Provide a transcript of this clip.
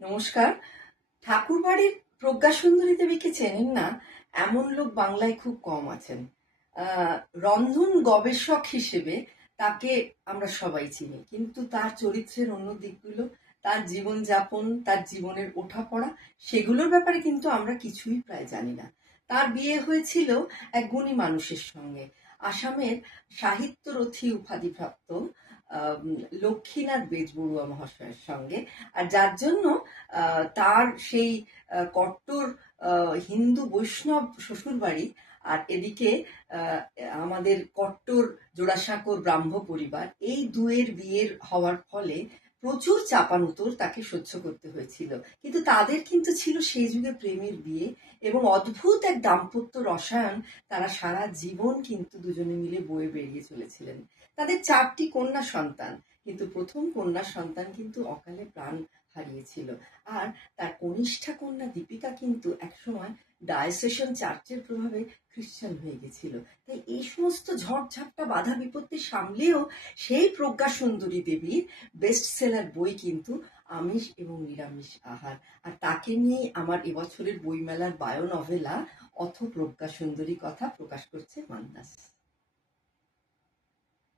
নমস্কার। ঠাকুরবাড়ির প্রজ্ঞাসুন্দরী দেবীকে চেনেন না এমন লোক বাংলায় খুব কম আছেন। রন্ধন গবেষক হিসেবে তাকে আমরা সবাই চিনি, কিন্তু তার চরিত্রের অন্য দিকগুলো, তার জীবনযাপন, তার জীবনের ওঠাপড়া, সেগুলোর ব্যাপারে কিন্তু আমরা কিছুই প্রায় জানি না। তার বিয়ে হয়েছিল এক গুণী মানুষের সঙ্গে, আসামের সাহিত্যরথী উপাধিপ্রাপ্ত লক্ষ্মীনাথ বেজবড়ুয়া মহাশয়ের সঙ্গে। আর যার জন্য তার সেই কট্টর হিন্দু বৈষ্ণব শ্বশুরবাড়ি, আর এদিকে আহ, আমাদের কট্টর জোড়াসাঁকোর ব্রাহ্ম পরিবার, এই দুয়ের বিয়ের হওয়ার ফলে প্রচুর চাপানুতোর তাকে সহ্য করতে হয়েছিল। কিন্তু তাদের কিন্তু ছিল সেই যুগে প্রেমের বিয়ে এবং অদ্ভুত এক দাম্পত্য রসায়ন। তারা সারা জীবন কিন্তু দুজনে মিলে বয়ে বেরিয়ে চলেছিলেন। তাদের 4টি কন্যা সন্তান, কিন্তু প্রথম কন্যা সন্তান কিন্তু অকালে প্রাণ হারিয়েছিল। আর তার কনিষ্ঠা কন্যা দীপিকা কিন্তু একসময় ডায়োসেশন চার্চের প্রভাবে খ্রিস্টান হয়ে গেছিল। তাই এই সমস্ত ঝড়ঝাপটা বাধা বিপত্তি সামলেও সেই প্রজ্ঞা সুন্দরী দেবীর বেস্ট সেলার বই কিন্তু আমিষ এবং নিরামিষ আহার। আর তাকে নিয়ে আমার এবছরের বইমেলার বায়ো নভেলা অথ প্রজ্ঞা সুন্দরী কথা প্রকাশ করছে মান্দাস।